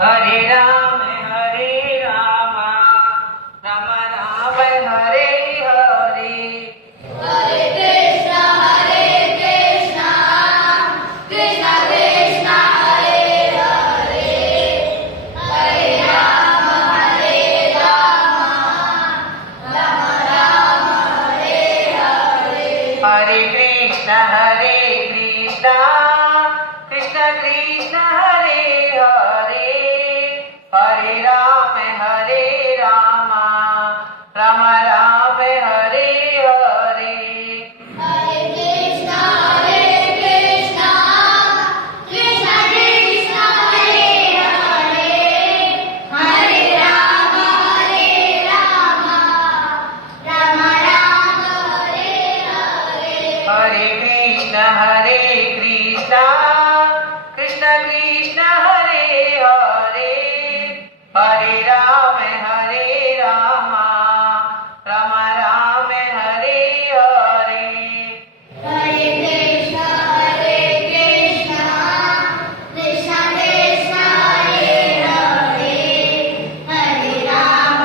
हरे राम राम राम हरे हरे। हरे कृष्णा कृष्णा कृष्णा हरे हरे। हरे राम राम राम हरे हरे। हरे कृष्णा कृष्णा कृष्ण हरे हरे। हरे राम राम राम हरे हरे। हरे कृष्णा कृष्णा कृष्णा हरे हरे। हरे राम राम राम हरे हरे। हरे कृष्णा कृष्णा कृष्ण हरे हरे। हरे राम राम राम हरे हरे। हरे कृष्णा कृष्णा कृष्णा हरे हरे। हरे राम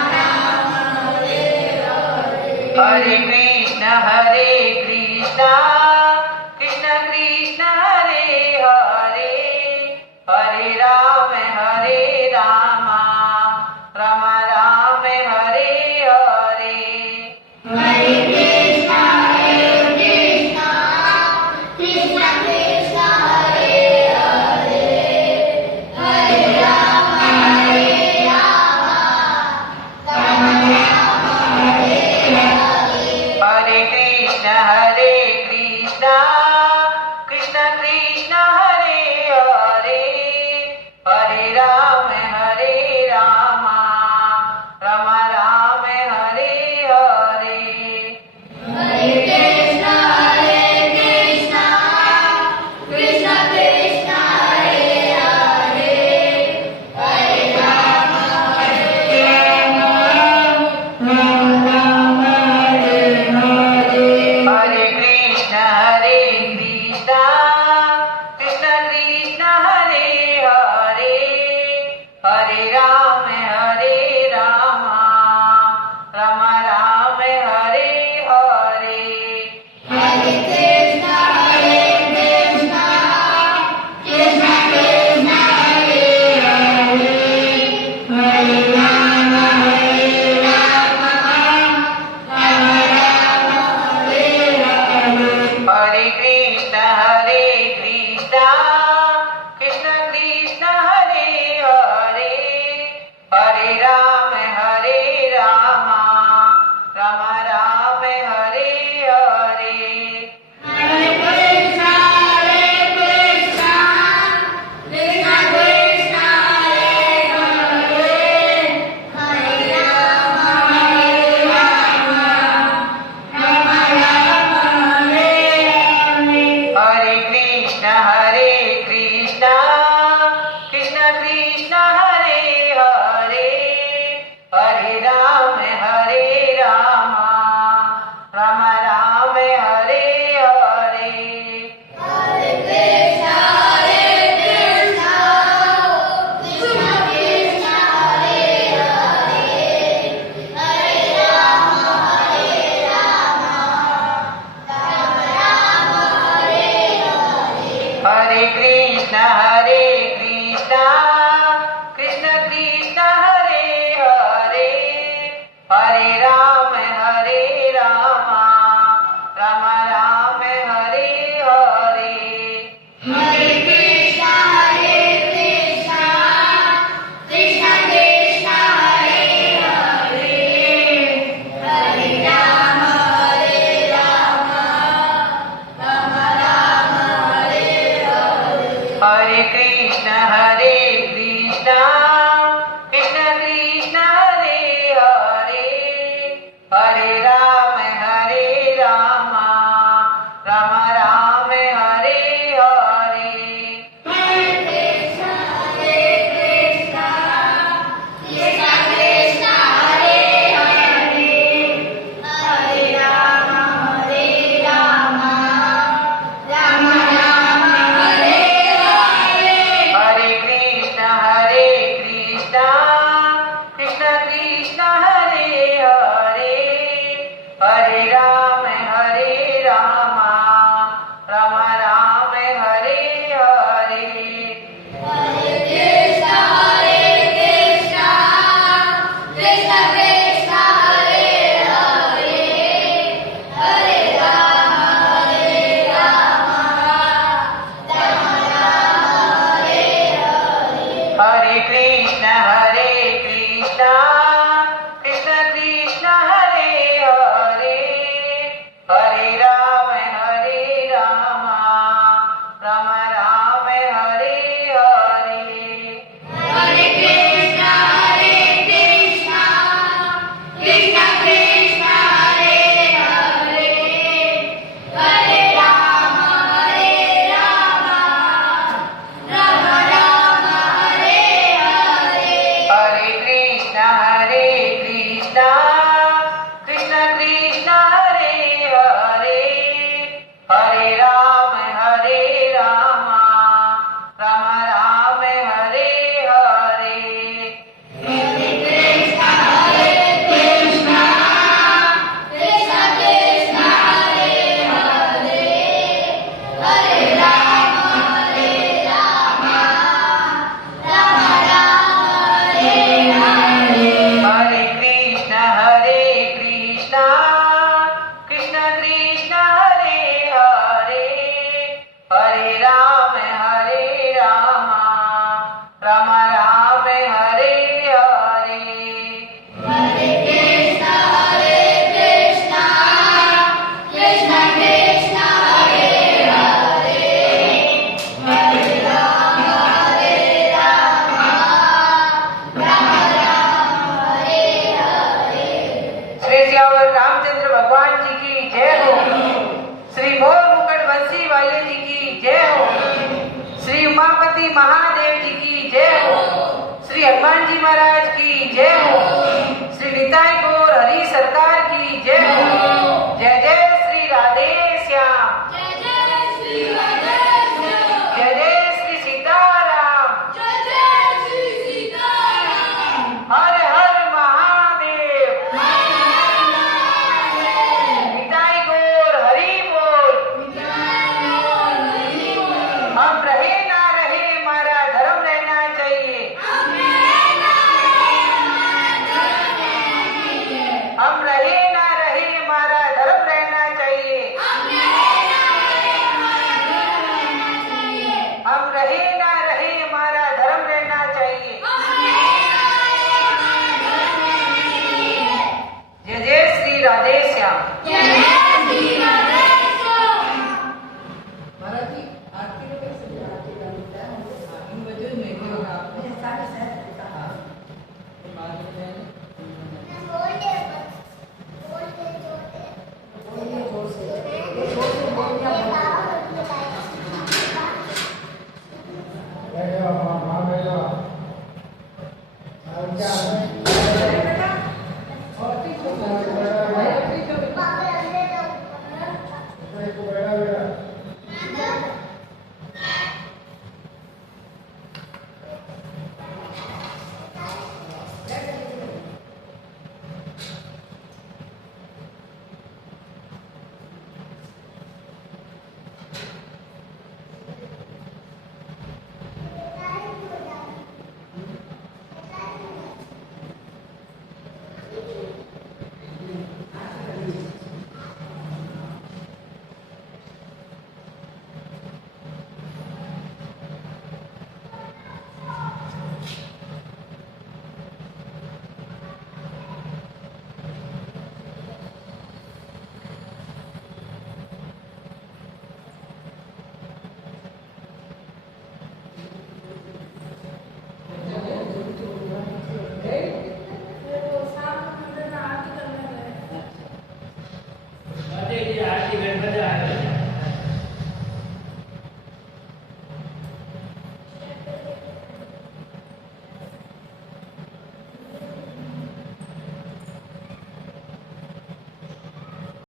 राम हरे हरे। हरे कृष्णा कृष्णा कृष्ण हरे हरे। हरे राम राम राम हरे हरे। हरे कृष्णा कृष्णा कृष्णा हरे हरे। हरे राम राम हरे हरे। हरे कृष्णा कृष्णा कृष्ण हरे हरे। हरे राम राम राम हरे हरे। हरे कृष्णा कृष्णा कृष्णा हरे हरे। हरे राम राम हरे हरे। हरे कृष्णा कृष्णा कृष्ण हरे हरे। हरे राम राम राम हरे हरे। हरे कृष्णा कृष्णा कृष्णा हरे हरे। हरे राम राम हरे हरे। हरे कृष्णा कृष्णा कृष्ण हरे हरे। हरे राम राम राम हरे हरे। हरे कृष्णा कृष्णा कृष्णा हरे हरे। हरे राम राम हरे हरे। हरे कृष्णा कृष्णा कृष्ण हरे हरे। हरे राम राम हरे हरे। हरे कृष्णा कृष्णा कृष्णा हरे हरे। हरे राम राम हरे हरे। हरे कृष्णा कृष्णा कृष्ण हरे हरे। हरे राम राम हरे हरे। हरे कृष्णा कृष्णा कृष्णा हरे हरे। हरे राम राम हरे हरे। हरे कृष्ण भक्ति महादेव जी की जय हो। श्री हनुमान जी महाराज की जय हो। श्री निताई गौर हरि सरकार की जय हो। जय जय श्री राधे श्याम। जय जय श्री राधेश्याम। जय जय श्री सीताराम। जय जय श्री सीताराम। हर हर महादेव। हर हर महादेव। निताई गौर हरि बोल। निताई गौर हरि बोल। हम रहे ना रहे हमारा धर्म रहना चाहिए। हम रहे ना रहे हमारा धर्म रहना चाहिए। हम रहे ना रहे हमारा धर्म रहना चाहिए। हम रहे ना रहे हमारा धर्म रहना चाहिए। हम रहे ना रहे हमारा धर्म रहना चाहिए। हम रहे ना रहे हमारा धर्म रहना चाहिए। जय जय श्री राधे श्याम। जय जय श्री राधेश्याम। मराठी आरती वगैरे सगळी आरती करता आणि म्हणजे मेघ आपले सारे सारे हा मागे बोल दे बस। बोल दे छोटे। बोलिए जोर से जोर से बोलिए आरती गणपती